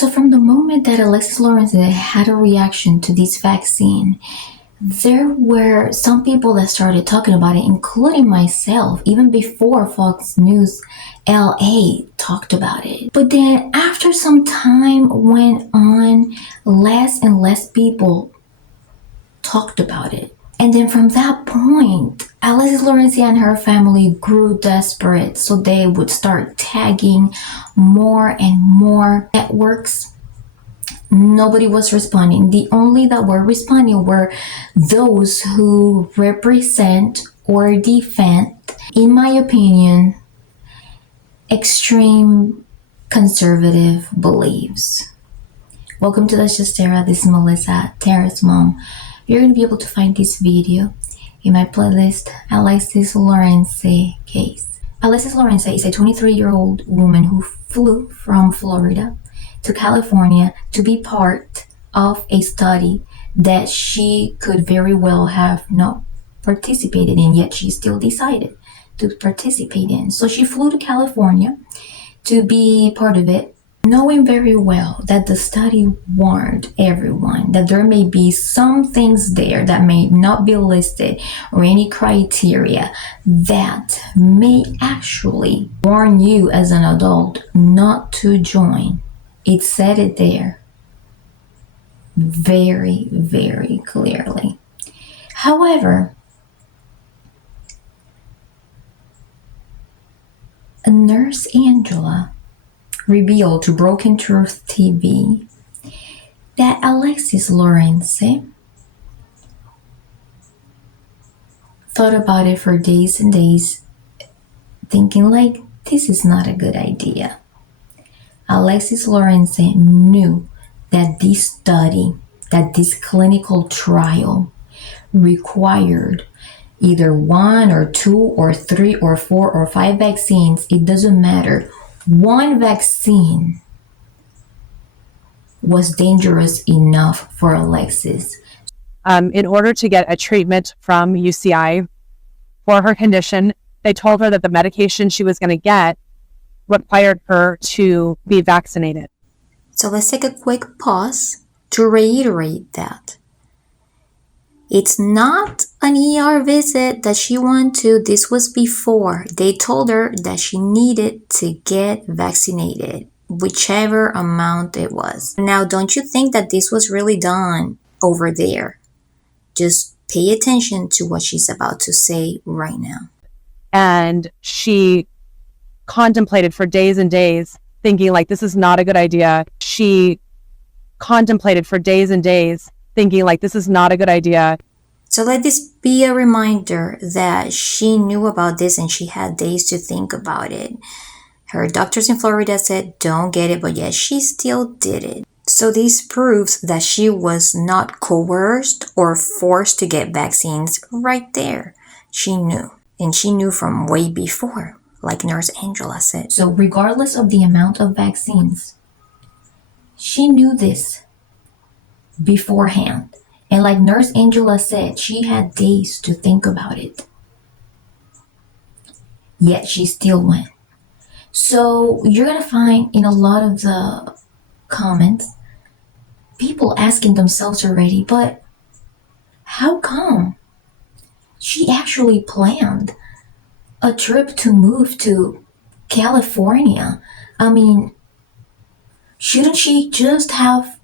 So from the moment that Alexis Lorenze had a reaction to this vaccine, there were some people that started talking about it, including myself, even before Fox News LA talked about it. But then after some time went on, less and less people talked about it. And then from that point, Alexis Lorenze and her family grew desperate, so they would start tagging more and more networks. Nobody was responding. The only that were responding were those who represent or defend, in my opinion, extreme conservative beliefs. Welcome to That's Just Tara. This is Melissa, Tara's mom. You're going to be able to find this video in my playlist, Alexis Lorenze case. Alexis Lorenze is a 23-year-old woman who flew from Florida to California to be part of a study that she could very well have not participated in, yet she still decided to participate in. So she flew to California to be part of it, knowing very well that the study warned everyone that there may be some things there that may not be listed or any criteria that may actually warn you as an adult not to join. It said it there very, very clearly. However, Nurse Angela revealed to Broken Truth TV that Alexis Lorenze thought about it for days and days, thinking like, this is not a good idea. Alexis Lorenze knew that this study, that this clinical trial required either 1 or 2 or 3 or 4 or 5 vaccines. It doesn't matter. One vaccine was dangerous enough for Alexis. In order to get a treatment from UCI for her condition, they told her that the medication she was going to get required her to be vaccinated. So let's take a quick pause to reiterate that. It's not an ER visit that she went to. This was before. They told her that she needed to get vaccinated, whichever amount it was. Now, don't you think that this was really done over there? Just pay attention to what she's about to say right now. And she contemplated for days and days, thinking like, this is not a good idea. She contemplated for days and days, thinking like, this is not a good idea. So let this be a reminder that she knew about this and she had days to think about it. Her doctors in Florida said, don't get it, but yet she still did it. So this proves that she was not coerced or forced to get vaccines right there. She knew, and she knew from way before, like Nurse Angela said. So regardless of the amount of vaccines, she knew this beforehand. And like Nurse Angela said, she had days to think about it. Yet she still went. So you're going to find in a lot of the comments, people asking themselves already, but how come she actually planned a trip to move to California? I mean, shouldn't she just have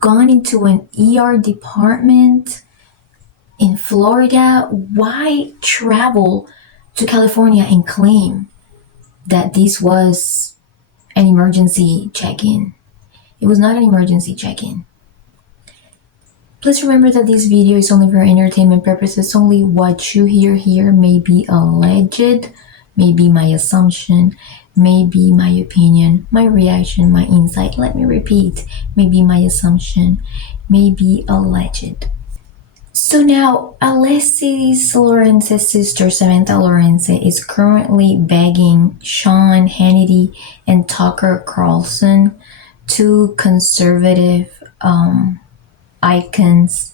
gone into an ER department in Florida? Why travel to California and claim that this was an emergency check-in? It was not an emergency check-in. Please remember that this video is only for entertainment purposes. Only what you hear here may be alleged, may be my assumption, may be my opinion, my reaction, my insight. Let me repeat, may be my assumption, may be alleged. So now, Alexis Lorenze's sister, Samantha Lorenze, is currently begging Sean Hannity and Tucker Carlson, two conservative icons,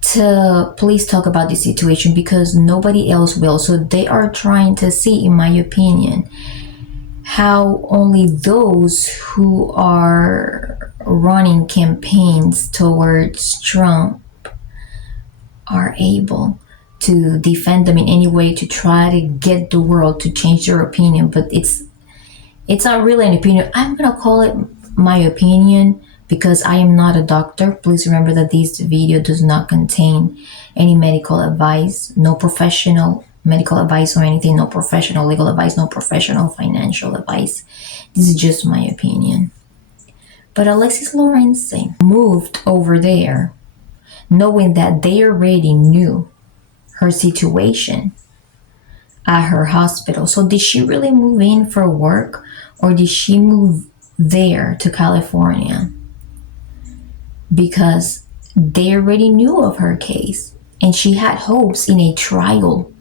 to please talk about this situation because nobody else will. So they are trying to see, in my opinion, how only those who are running campaigns towards Trump are able to defend them in any way to try to get the world to change their opinion. But it's not really an opinion. I'm gonna call it my opinion because I am not a doctor. Please remember that this video does not contain any medical advice, no professional medical advice or anything, no professional legal advice, no professional financial advice. This is just my opinion. But Alexis Lorenze moved over there knowing that they already knew her situation at her hospital. So did she really move in for work, or did she move there to California because they already knew of her case and she had hopes in a trial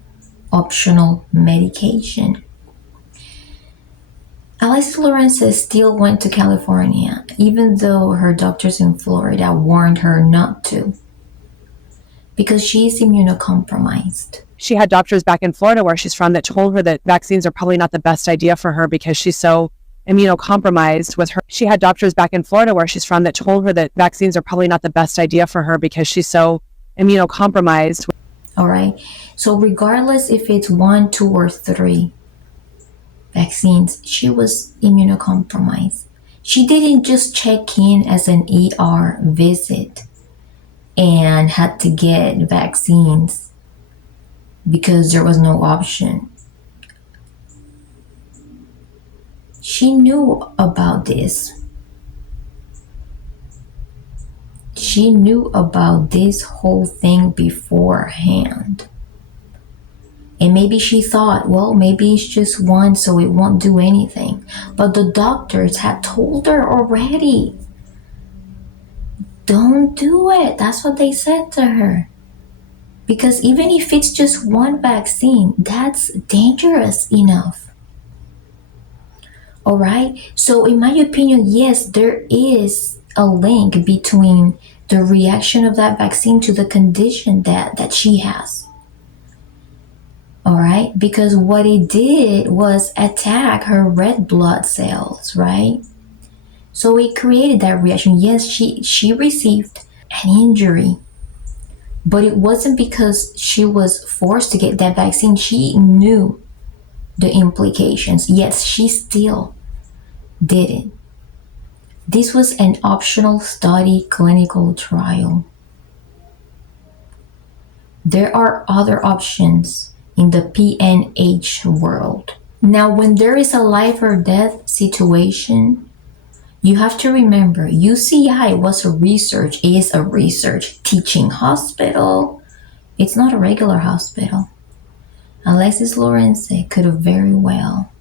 optional medication? Alexis Lorenze still went to California, even though her doctors in Florida warned her not to, because she's immunocompromised. She had doctors back in Florida where she's from that told her that vaccines are probably not the best idea for her because she's so immunocompromised with her. She had doctors back in Florida where she's from that told her that vaccines are probably not the best idea for her because she's so immunocompromised. All right. So regardless if it's 1, 2, or 3 vaccines, she was immunocompromised. She didn't just check in as an ER visit and had to get vaccines because there was no option. She knew about this. She knew about this whole thing beforehand. And maybe she thought, well, maybe it's just 1, so it won't do anything. But the doctors had told her already, don't do it. That's what they said to her. Because even if it's just 1 vaccine, that's dangerous enough. All right. So in my opinion, yes, there is a link between the reaction of that vaccine to the condition that she has. All right. Because what it did was attack her red blood cells, right? So it created that reaction. Yes, she received an injury, but it wasn't because she was forced to get that vaccine. She knew the implications. Yes, she still did it. This was an optional study clinical trial. There are other options in the PNH world. Now, when there is a life or death situation, you have to remember UCI is a research teaching hospital. It's not a regular hospital. Alexis Lorenze could have very well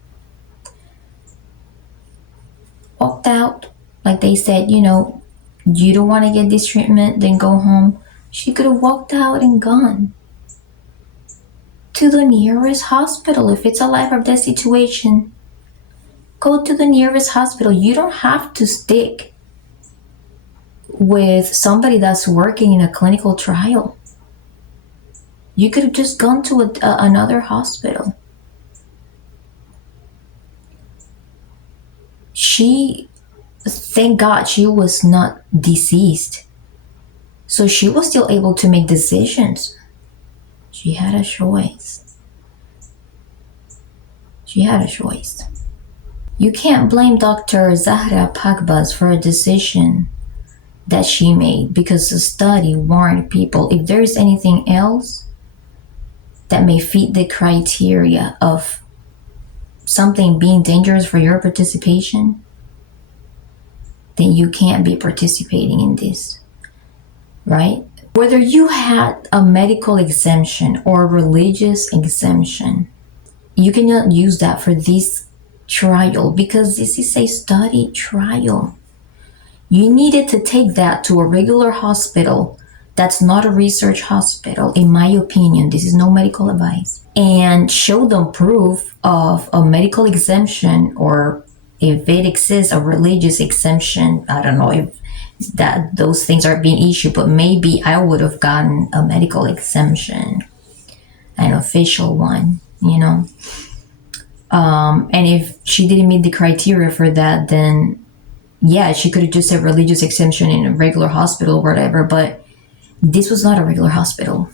walked out. Like they said, you don't want to get this treatment, then go home. She could have walked out and gone to the nearest hospital. If it's a life or death situation, go to the nearest hospital. You don't have to stick with somebody that's working in a clinical trial. You could have just gone to another hospital. Thank God she was not deceased. So she was still able to make decisions. She had a choice. You can't blame Dr. Zahra Pakbaz for a decision that she made because the study warned people if there is anything else that may fit the criteria of something being dangerous for your participation, then you can't be participating in this, right? Whether you had a medical exemption or a religious exemption, you cannot use that for this trial because this is a study trial. You needed to take that to a regular hospital that's not a research hospital, in my opinion. This is no medical advice. And show them proof of a medical exemption, or if it exists, a religious exemption. I don't know if those things are being issued, but maybe I would have gotten a medical exemption, an official one, And if she didn't meet the criteria for that, then yeah, she could have just said religious exemption in a regular hospital or whatever, but this was not a regular hospital.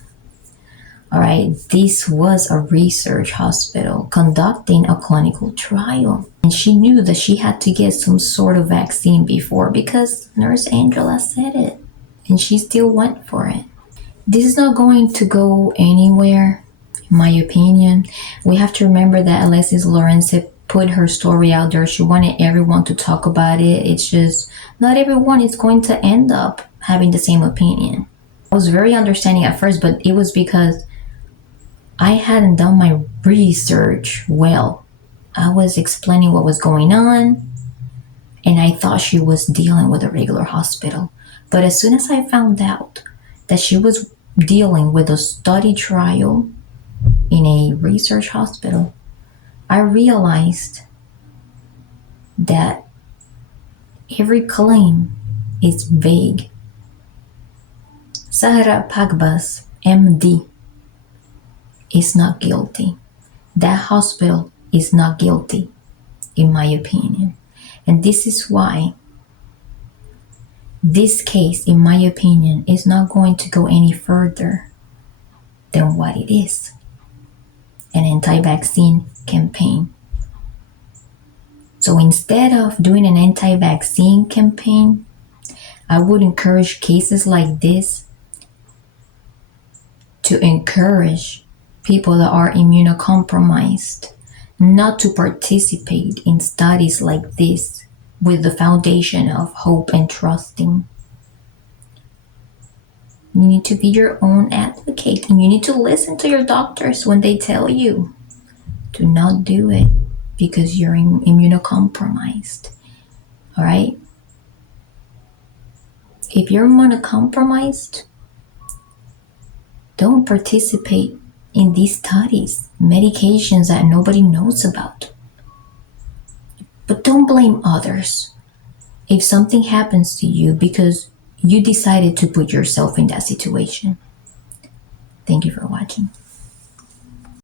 All right, this was a research hospital conducting a clinical trial. And she knew that she had to get some sort of vaccine before because Nurse Angela said it. And she still went for it. This is not going to go anywhere, in my opinion. We have to remember that Alexis Lorenze put her story out there. She wanted everyone to talk about it. It's just not everyone is going to end up having the same opinion. I was very understanding at first, but it was because I hadn't done my research well. I was explaining what was going on, and I thought she was dealing with a regular hospital. But as soon as I found out that she was dealing with a study trial in a research hospital, I realized that every claim is vague. Zahra Pakbaz, MD, is not guilty. That hospital is not guilty, in my opinion. And this is why this case, in my opinion, is not going to go any further than what it is. An anti-vaccine campaign. So instead of doing an anti-vaccine campaign, I would encourage cases like this to encourage people that are immunocompromised not to participate in studies like this with the foundation of hope and trusting. You need to be your own advocate, and you need to listen to your doctors when they tell you to not do it because you're immunocompromised. All right? If you're immunocompromised, don't participate in these studies, medications that nobody knows about. But don't blame others if something happens to you because you decided to put yourself in that situation. Thank you for watching.